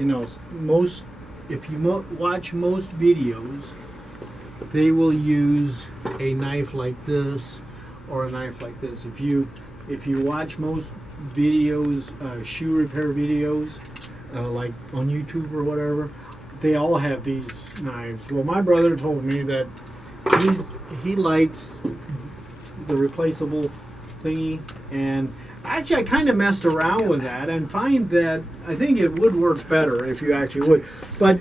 you know, most, if you watch most videos, they will use a knife like this or a knife like this. If you watch most videos, shoe repair videos, like on YouTube or whatever, they all have these knives. Well, my brother told me that he likes the replaceable thingy, and actually I kind of messed around with that and find that I think it would work better if you actually would. But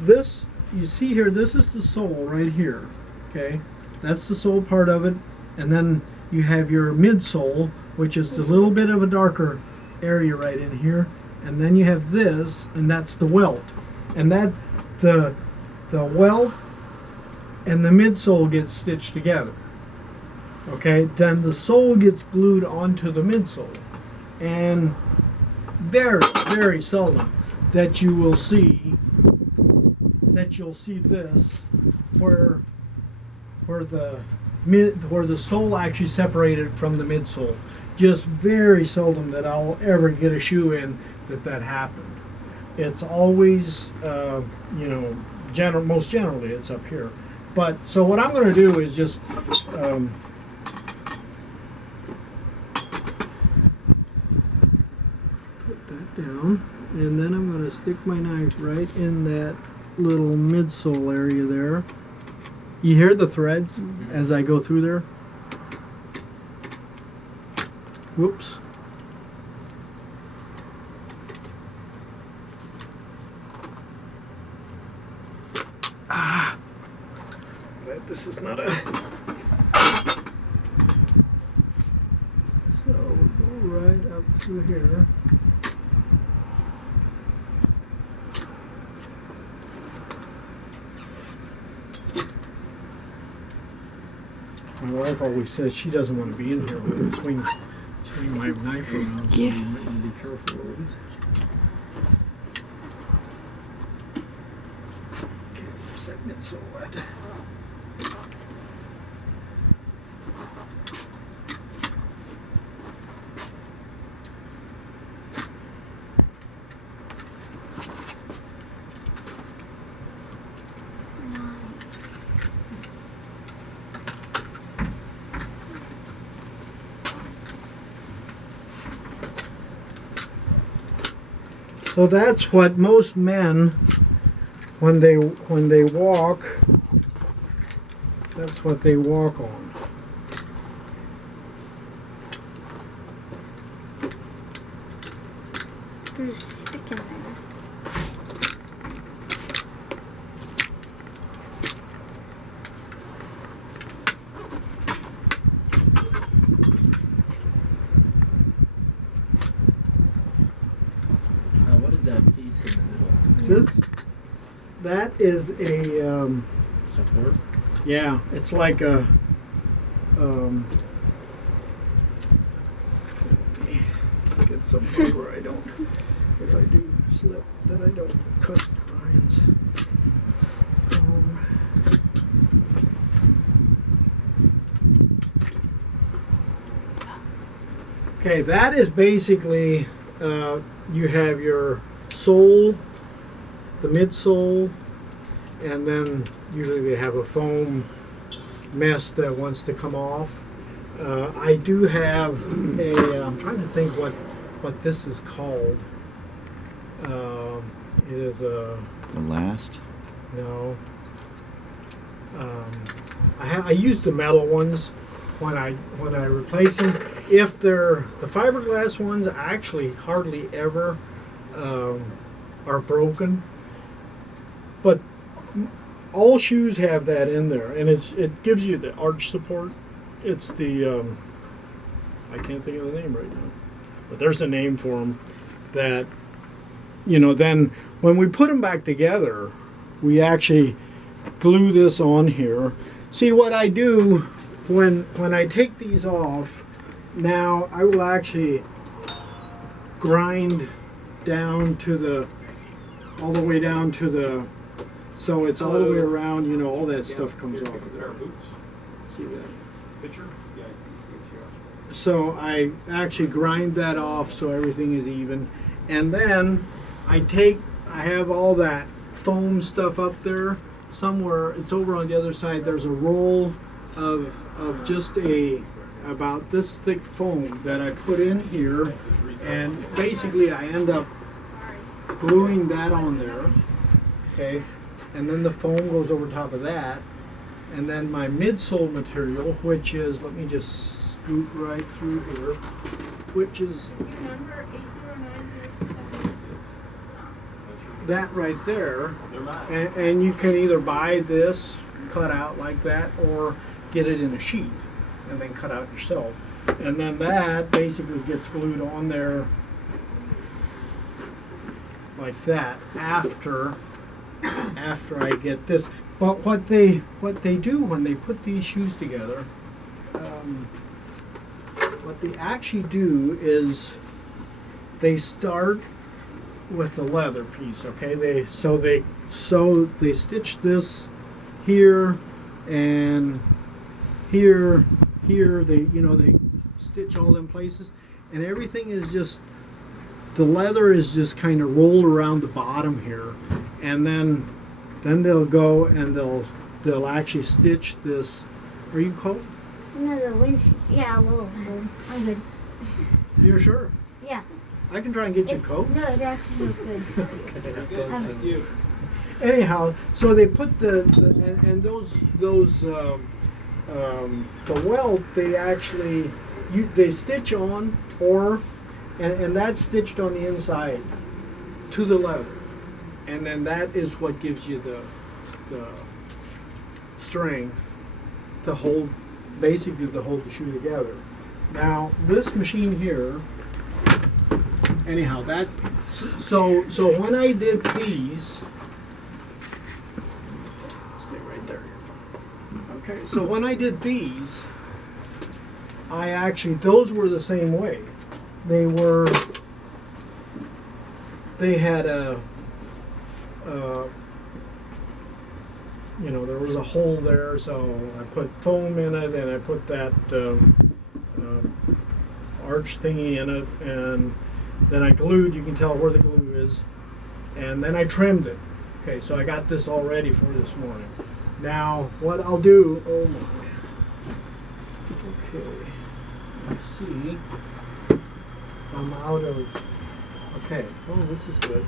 this, you see here, this is the sole right here, okay? That's the sole part of it, and then you have your midsole, which is the little bit of a darker area right in here, and then you have this, and that's the welt. And that, the welt and the midsole get stitched together. Okay, then the sole gets glued onto the midsole, and very, very seldom that you'll see this where the sole actually separated from the midsole. Just very seldom that I'll ever get a shoe in that happened. It's always, most generally it's up here. But so what I'm going to do is just put that down, and then I'm going to stick my knife right in that little midsole area there. You hear the threads as I go through there? Whoops. Glad this is not a... So we'll go right up through here. My wife always says she doesn't want to be in here with swing my knife around, so you might want to be careful with it. Okay, second it so wet. So that's what most men, when they walk, that's what they walk on. There's a stick in there. What is that piece in the middle? That is a Support? yeah, it's like a get somewhere where I don't, if I do slip, that I don't cut lines. Okay, that is basically you have your sole, the midsole, and then usually they have a foam mess that wants to come off. I do have a, I'm trying to think what this is called. It is a, The last? no. I use the metal ones when I replace them. If they're the fiberglass ones, actually hardly ever are broken. But all shoes have that in there, and it gives you the arch support. It's the I can't think of the name right now, but there's a name for them. That, you know, then when we put them back together, we actually glue this on here. See what I do when I take these off. Now I will actually grind down to all the way down to the, so it's all the way around, you know, all that stuff comes off of there. See that? So I actually grind that off so everything is even, and then I take I have all that foam stuff up there. Somewhere, it's over on the other side. There's a roll of just about this thick foam that I put in here, and basically I end up gluing that on there. Okay, and then the foam goes over top of that, and then my midsole material, which is, let me just scoot right through here, which is Your number 809. that right there. And you can either buy this cut out like that or get it in a sheet and then cut out yourself. And then that basically gets glued on there like that after I get this. But what they do when they put these shoes together, what they actually do is they start with the leather piece. Okay, they stitch this here and here. They stitch all them places, and everything is just, the leather is just kind of rolled around the bottom here, and then they'll go and they'll actually stitch this. Are you cold? No, the wind. Yeah, a little bit. I'm good. You're sure? Yeah. I can try and get you a coat. No, it actually feels good. Anyhow, so they put the welt, they actually they stitch on, and that's stitched on the inside to the leather, and then that is what gives you the strength to hold, basically to hold the shoe together. Now this machine here, anyhow, that's so when I did these, stay right there. Okay, so when I did these, I actually, those were the same way. They had there was a hole there, so I put foam in it, and I put that arch thingy in it, and then I glued, you can tell where the glue is, and then I trimmed it. Okay, so I got this all ready for this morning. Now, what I'll do, oh my, okay, let's see, I'm out of, okay, oh, this is good.